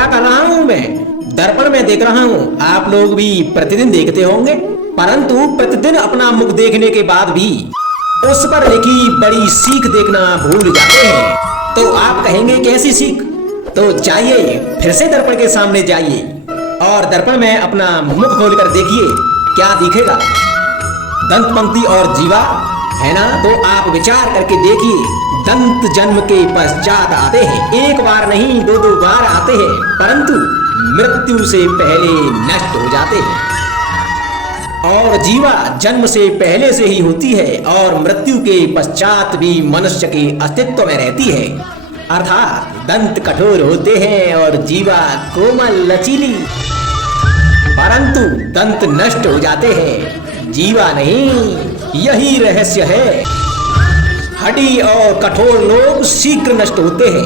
क्या कर रहा हूँ मैं? दर्पण में देख रहा हूँ। आप लोग भी प्रतिदिन देखते होंगे, परंतु प्रतिदिन अपना मुख देखने के बाद भी उस पर लिखी बड़ी सीख देखना भूल जाते हैं। तो आप कहेंगे कैसी सीख? तो जाइए फिर से दर्पण के सामने जाइए और दर्पण में अपना मुख खोलकर देखिए, क्या दिखेगा? दंत पंक्ति और जीवा है ना? तो आप विचार करके देखिए, दंत जन्म के पश्चात आते हैं। एक बार नहीं, दो दो बार आते हैं, परंतु मृत्यु से पहले नष्ट हो जाते हैं। और जीवा जन्म से पहले से ही होती है और मृत्यु के पश्चात भी मनुष्य के अस्तित्व में रहती है। अर्थात दंत कठोर होते हैं और जीवा कोमल लचीली, परंतु दंत नष्ट हो जाते हैं, जीवा नहीं। यही रहस्य है। हड्डी और कठोर लोग शीघ्र नष्ट होते हैं,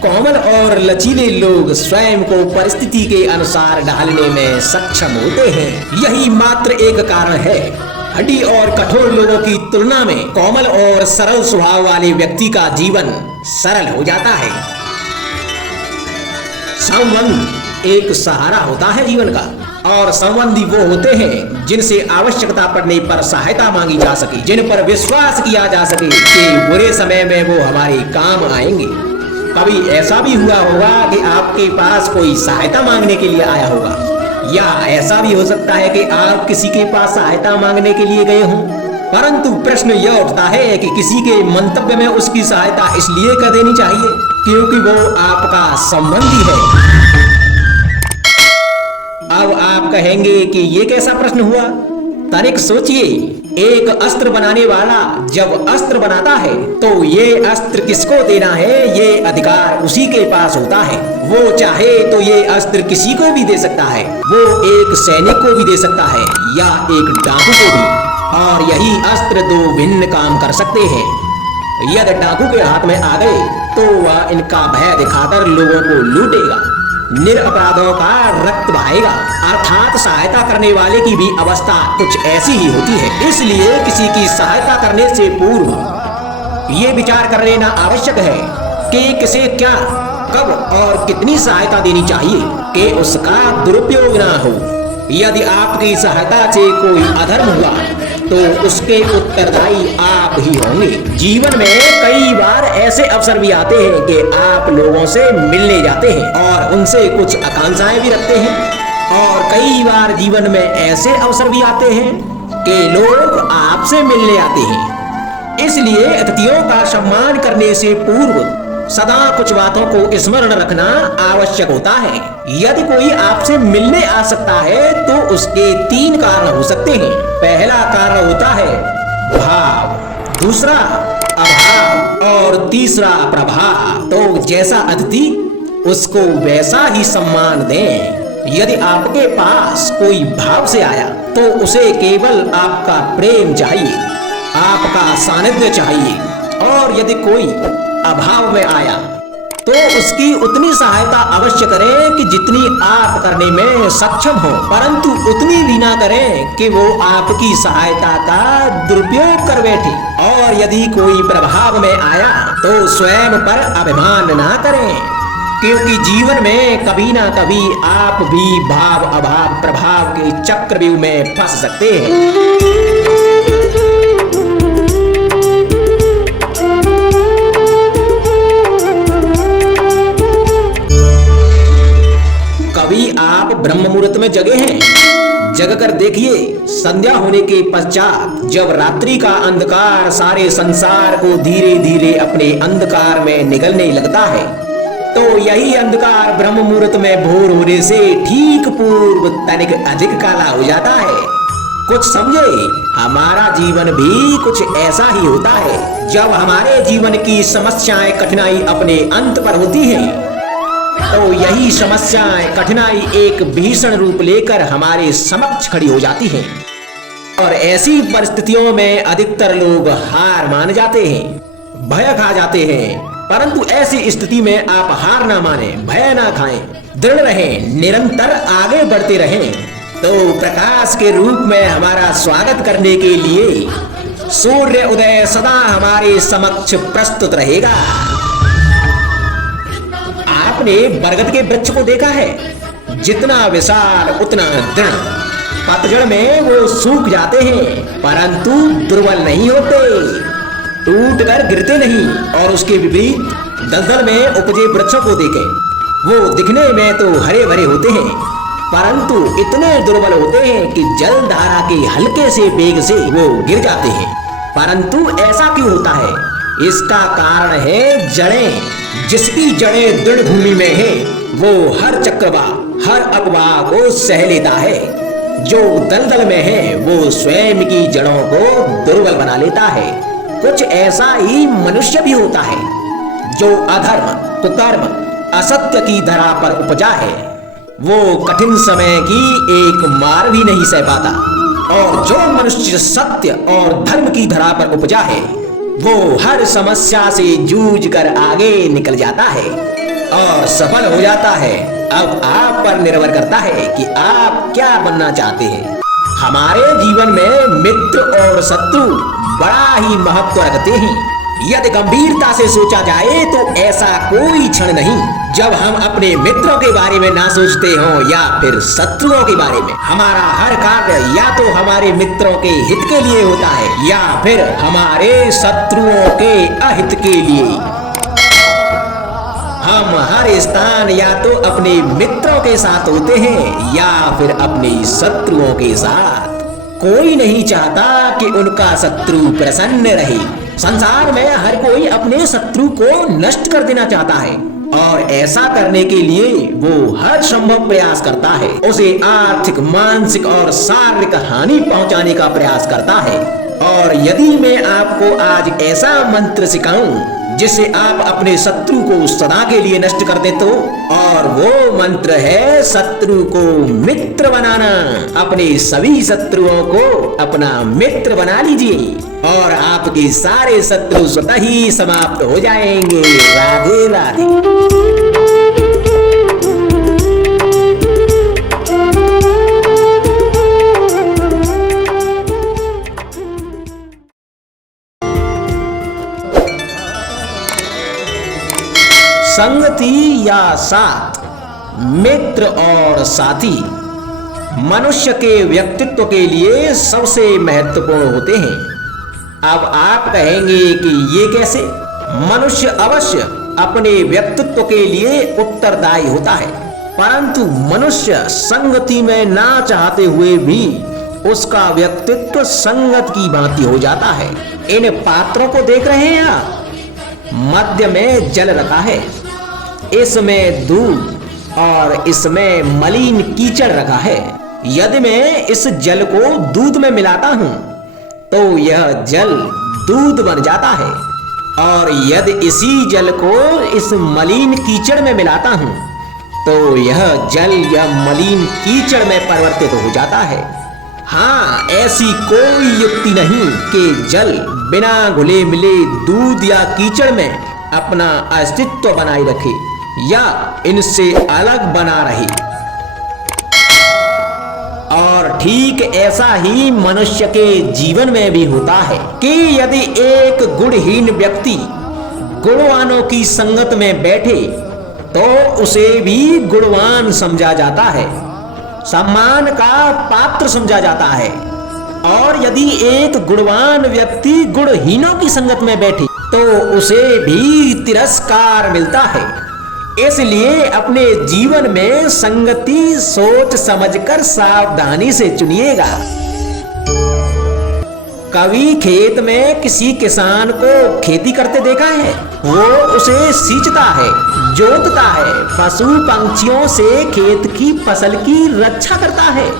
कोमल और लचीले लोग स्वयं को परिस्थिति के अनुसार ढालने में सक्षम होते हैं। यही मात्र एक कारण है। हड्डी और कठोर लोगों की तुलना में कोमल और सरल स्वभाव वाले व्यक्ति का जीवन सरल हो जाता है। संबंध एक सहारा होता है जीवन का, और संबंधी वो होते हैं जिनसे आवश्यकता पड़ने पर सहायता मांगी जा सके, जिन पर विश्वास किया जा सके कि बुरे समय में वो हमारे काम आएंगे। कभी ऐसा भी हुआ होगा कि आपके पास कोई सहायता मांगने के लिए आया होगा, या ऐसा भी हो सकता है कि आप किसी के पास सहायता मांगने के लिए गए हों, परंतु प्रश्न यह उठता है कि किसी के मंतव्य में उसकी सहायता इसलिए कर देनी चाहिए क्योंकि वो आपका संबंधी है। अब आप कहेंगे कि ये कैसा प्रश्न हुआ? तनिक सोचिए, एक अस्त्र बनाने वाला जब अस्त्र बनाता है तो ये अस्त्र किसको देना है, ये अधिकार उसी के पास होता है। वो चाहे तो ये अस्त्र किसी को भी दे सकता है, वो एक सैनिक को भी दे सकता है या एक डाकू को भी, और यही अस्त्र दो भिन्न काम कर सकते हैं। यदि डाकू के हाथ में आ गए तो वह इनका भय दिखाकर लोगों को लूटेगा, निरपराधों का रक्त बहाएगा, अर्थात सहायता करने वाले की भी अवस्था कुछ ऐसी ही होती है। इसलिए किसी की सहायता करने से पूर्व ये विचार कर लेना आवश्यक है कि किसे क्या, कब और कितनी सहायता देनी चाहिए कि उसका दुरुपयोग ना हो। यदि आपकी सहायता से कोई अधर्म हुआ तो उसके उत्तरदायी आप ही होंगे। जीवन में कई बार ऐसे अवसर भी आते हैं कि आप लोगों से मिलने जाते हैं और उनसे कुछ आकांक्षाएं भी रखते हैं, और कई बार जीवन में ऐसे अवसर भी आते हैं कि लोग आपसे मिलने आते हैं। इसलिए अतिथियों का सम्मान करने से पूर्व सदा कुछ बातों को स्मरण रखना आवश्यक होता है। यदि कोई आपसे मिलने आ सकता है तो उसके तीन कारण हो सकते हैं। पहला कारण होता है भाव, दूसरा अभाव और तीसरा प्रभाव। तो जैसा अतिथि उसको वैसा ही सम्मान दें। यदि आपके पास कोई भाव से आया तो उसे केवल आपका प्रेम चाहिए, आपका सानिध्य चाहिए, और यदि कोई अभाव में आया तो उसकी उतनी सहायता अवश्य करें कि जितनी आप करने में सक्षम हो, परंतु उतनी भी ना करें कि वो आपकी सहायता का दुरुपयोग कर बैठे। और यदि कोई प्रभाव में आया तो स्वयं पर अभिमान ना करें, क्योंकि जीवन में कभी ना कभी आप भी भाव अभाव प्रभाव के चक्रव्यूह में फंस सकते हैं। कभी आप ब्रह्म मुहूर्त में जगे हैं? जग कर देखिए, संध्या होने के पश्चात जब रात्रि का अंधकार सारे संसार को धीरे धीरे अपने अंधकार में निगलने लगता है, तो यही अंधकार ब्रह्म मुहूर्त में भोर होने से ठीक पूर्व तनिक अधिक काला हो जाता है। कुछ समझे, हमारा जीवन भी कुछ ऐसा ही होता है। जब हमारे जीवन की समस्याएं कठिनाई अपने अंत पर होती हैं, तो यही समस्याएं कठिनाई एक भीषण रूप लेकर हमारे समक्ष खड़ी हो जाती हैं, और ऐसी परिस्थितियों में अधिकतर लोग हार मान जाते हैं, भय खा जाते हैं। परंतु ऐसी स्थिति में आप हार ना माने, भय ना खाएं, दृढ़ रहें, निरंतर आगे बढ़ते रहें। तो प्रकाश के रूप में हमारा स्वागत करने के लिए सूर्य उदय सदा हमारे समक्ष प्रस्तुत रहेगा। आपने बरगद के वृक्ष को देखा है, जितना विशाल उतना दृढ़। पतझड़ में वो सूख जाते हैं परंतु दुर्बल नहीं होते, टूट कर गिरते नहीं। और उसके विपरीत दलदल में उपजे वृक्षों को देखें, वो दिखने में तो हरे भरे होते हैं परंतु इतने दुर्बल होते हैं कि जल धारा के हल्के से वेग से वो गिर जाते हैं। परंतु ऐसा क्यों होता है? इसका कारण है जड़ें। जिसकी जड़ें दृढ़ भूमि में है वो हर चक्रवात हर अफवाह को सह लेता है। जो दलदल में है वो स्वयं की जड़ों को दुर्बल बना लेता है। कुछ ऐसा ही मनुष्य भी होता है जो अधर्म कुकर्म असत्य की धरा पर उपजा है। वो कठिन समय की एक मार भी नहीं सह पाता। और जो मनुष्य सत्य और धर्म की धरा पर उपजा है वो हर समस्या से जूझ कर आगे निकल जाता है और सफल हो जाता है। अब आप पर निर्भर करता है कि आप क्या बनना चाहते हैं। हमारे जीवन में मित्र और शत्रु बड़ा ही महत्व रखते हैं। यदि गंभीरता से सोचा जाए तो ऐसा कोई क्षण नहीं जब हम अपने मित्रों के बारे में ना सोचते हो या फिर शत्रुओं के बारे में। हमारा हर कार्य या तो हमारे मित्रों के हित के लिए होता है या फिर हमारे शत्रुओं के अहित के लिए। हम हर स्थान या तो अपने मित्रों के साथ होते हैं या फिर अपने शत्रुओं के साथ। कोई नहीं चाहता कि उनका शत्रु प्रसन्न रहे। संसार में हर कोई अपने शत्रु को नष्ट कर देना चाहता है और ऐसा करने के लिए वो हर संभव प्रयास करता है। उसे आर्थिक मानसिक और शारीरिक हानि पहुंचाने का प्रयास करता है। और यदि मैं आपको आज ऐसा मंत्र सिखाऊं जिससे आप अपने शत्रु को सदा के लिए नष्ट कर दे तो, और वो मंत्र है शत्रु को मित्र बनाना। अपने सभी शत्रुओं को अपना मित्र बना लीजिए और आपके सारे शत्रु स्वतः ही समाप्त हो जाएंगे। राधे राधे। संगति या साथ, मित्र और साथी मनुष्य के व्यक्तित्व के लिए सबसे महत्वपूर्ण होते हैं। अब आप कहेंगे कि ये कैसे? मनुष्य अवश्य अपने व्यक्तित्व के लिए उत्तरदायी होता है परंतु मनुष्य संगति में ना चाहते हुए भी उसका व्यक्तित्व संगत की भांति हो जाता है। इन पात्रों को देख रहे हैं आप? मध्य में जल रखा है, इसमें दूध और इसमें मलिन कीचड़ रखा है। यदि मैं इस जल को दूध में मिलाता हूं तो यह जल दूध बन जाता है और यदि इसी जल को इस मलिन कीचड़ में मिलाता हूं तो यह जल या मलिन कीचड़ में परिवर्तित हो जाता है। हाँ, ऐसी कोई युक्ति नहीं कि जल बिना घुले मिले दूध या कीचड़ में अपना अस्तित्व बनाए रखे या इनसे अलग बना रहे। और ठीक ऐसा ही मनुष्य के जीवन में भी होता है कि यदि एक गुणहीन व्यक्ति गुणवानों की संगत में बैठे तो उसे भी गुणवान समझा जाता है, सम्मान का पात्र समझा जाता है। और यदि एक गुणवान व्यक्ति गुणहीनों की संगत में बैठे तो उसे भी तिरस्कार मिलता है। इसलिए अपने जीवन में संगति सोच समझकर सावधानी से चुनिएगा। कभी खेत में किसी किसान को खेती करते देखा है? वो उसे सींचता है, जोतता है, पशु पंछियों से खेत की फसल की रक्षा करता है।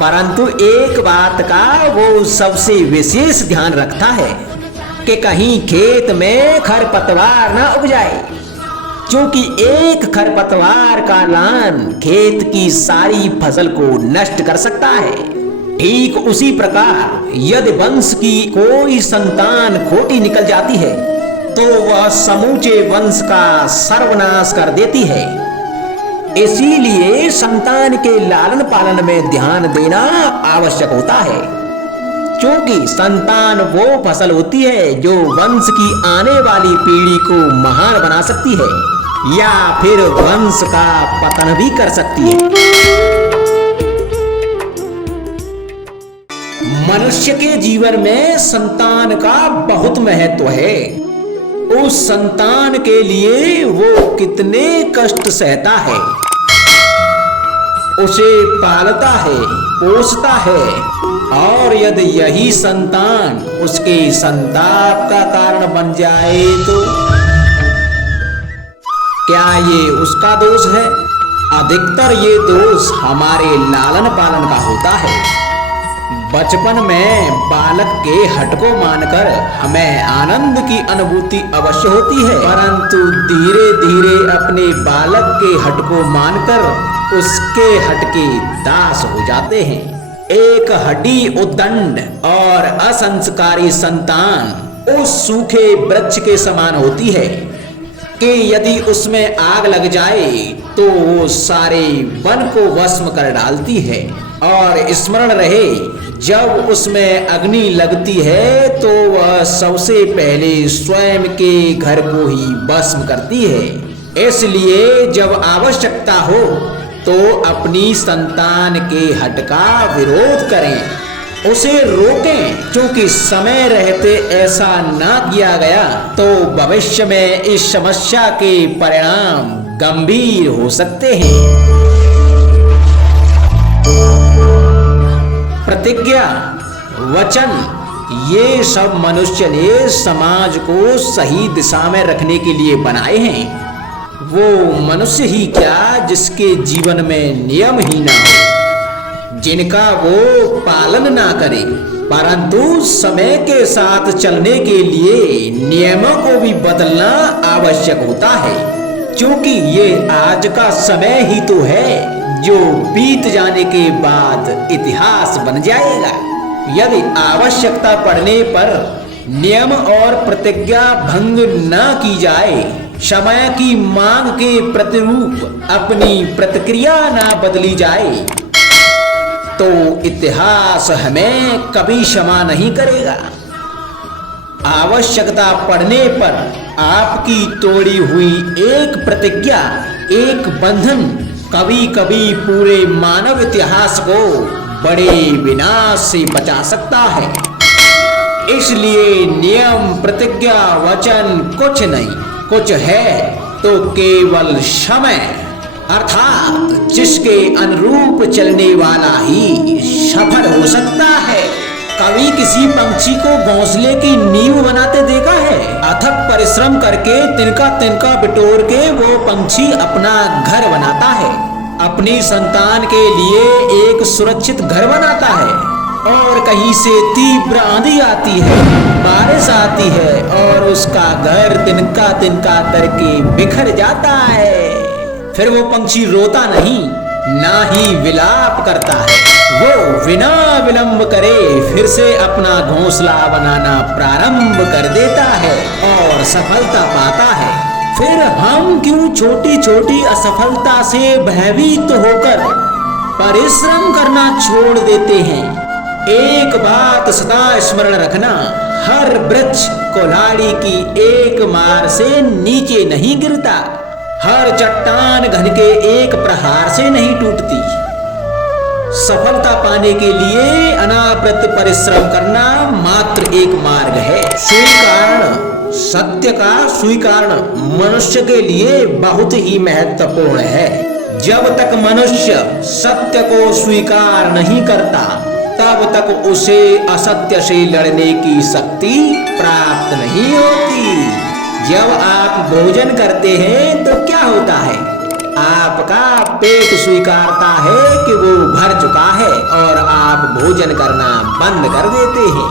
परंतु एक बात का वो सबसे विशेष ध्यान रखता है कि कहीं खेत में खरपतवार न उग जाए, क्योंकि एक खरपतवार का लान खेत की सारी फसल को नष्ट कर सकता है। ठीक उसी प्रकार यदि वंश की कोई संतान खोटी निकल जाती है तो वह समूचे वंश का सर्वनाश कर देती है। इसीलिए संतान के लालन पालन में ध्यान देना आवश्यक होता है, क्योंकि संतान वो फसल होती है जो वंश की आने वाली पीढ़ी को महान बना सकती है। या फिर वंश का पतन भी कर सकती है। मनुष्य के जीवन में संतान का बहुत महत्व है। उस संतान के लिए वो कितने कष्ट सहता है, उसे पालता है, पोसता है, और यदि यही संतान उसके संताप का कारण बन जाए तो क्या ये उसका दोष है? अधिकतर ये दोष हमारे लालन पालन का होता है। बचपन में बालक के हठ को मानकर हमें आनंद की अनुभूति अवश्य होती है, परंतु धीरे धीरे अपने बालक के हठ को मानकर उसके हठ के दास हो जाते हैं। एक हड्डी उद्दंड और असंस्कारी संतान उस सूखे वृक्ष के समान होती है कि यदि उसमें आग लग जाए तो वो सारे वन को भस्म कर डालती है। और स्मरण रहे, जब उसमें अग्नि लगती है तो वह सबसे पहले स्वयं के घर को ही भस्म करती है। इसलिए जब आवश्यकता हो तो अपनी संतान के हठ का विरोध करें, उसे रोकें, क्योंकि समय रहते ऐसा ना किया गया तो भविष्य में इस समस्या के परिणाम गंभीर हो सकते हैं। प्रतिज्ञा, वचन, ये सब मनुष्य ने समाज को सही दिशा में रखने के लिए बनाए हैं। वो मनुष्य ही क्या जिसके जीवन में नियम ही ना हो, जिनका वो पालन ना करे, परंतु समय के साथ चलने के लिए नियमों को भी बदलना आवश्यक होता है, क्योंकि ये आज का समय ही तो है जो बीत जाने के बाद इतिहास बन जाएगा। यदि आवश्यकता पड़ने पर नियम और प्रतिज्ञा भंग न की जाए, समय की मांग के प्रतिरूप अपनी प्रतिक्रिया न बदली जाए, तो इतिहास हमें कभी क्षमा नहीं करेगा। आवश्यकता पड़ने पर आपकी तोड़ी हुई एक प्रतिज्ञा, एक बंधन कभी कभी पूरे मानव इतिहास को बड़े विनाश से बचा सकता है। इसलिए नियम, प्रतिज्ञा, वचन कुछ नहीं, कुछ है तो केवल समय, अर्थात जिसके अनुरूप चलने वाला ही सफल हो सकता है। कभी किसी पंछी को घोंसले की नींव बनाते देखा है? अथक परिश्रम करके तिनका तिनका बिटोर के वो पंछी अपना घर बनाता है, अपनी संतान के लिए एक सुरक्षित घर बनाता है। और कहीं से तीव्र आंधी आती है, बारिश आती है और उसका घर तिनका तिनका करके बिखर जाता है। फिर वो पंछी रोता नहीं, ना ही विलाप करता है, वो बिना विलंब करे फिर से अपना घोंसला बनाना प्रारंभ कर देता है और सफलता पाता है। फिर हम क्यों छोटी छोटी असफलता से भयभीत होकर परिश्रम करना छोड़ देते हैं? एक बात सदा स्मरण रखना, हर वृक्ष कुल्हाड़ी की एक मार से नीचे नहीं गिरता, हर चट्टान घन के एक प्रहार से नहीं टूटती। सफलता पाने के लिए अनावृत परिश्रम करना मात्र एक मार्ग है। स्वीकरण, सत्य का स्वीकरण मनुष्य के लिए बहुत ही महत्वपूर्ण है। जब तक मनुष्य सत्य को स्वीकार नहीं करता, तब तक उसे असत्य से लड़ने की शक्ति प्राप्त नहीं होती। जब आप भोजन करते हैं तो क्या होता है? आपका पेट स्वीकारता है कि वो भर चुका है और आप भोजन करना बंद कर देते हैं।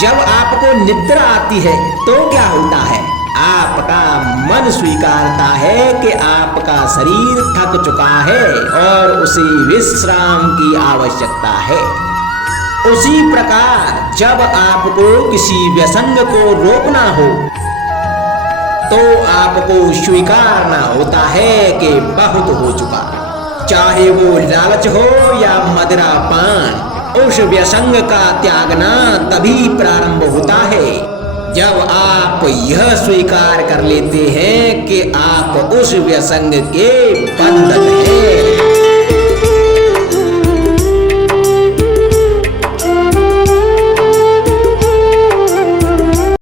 जब आपको निद्रा आती है तो क्या होता है? आपका मन स्वीकारता है कि आपका शरीर थक चुका है और उसे विश्राम की आवश्यकता है। उसी प्रकार जब आपको किसी व्यसंग को रोकना हो तो आपको स्वीकारना होता है कि बहुत हो चुका। चाहे वो लालच हो या मदिरा पान, उस व्यसंग का त्यागना तभी प्रारंभ होता है जब आप यह स्वीकार कर लेते हैं कि आप उस व्यसंग के बंधन हैं।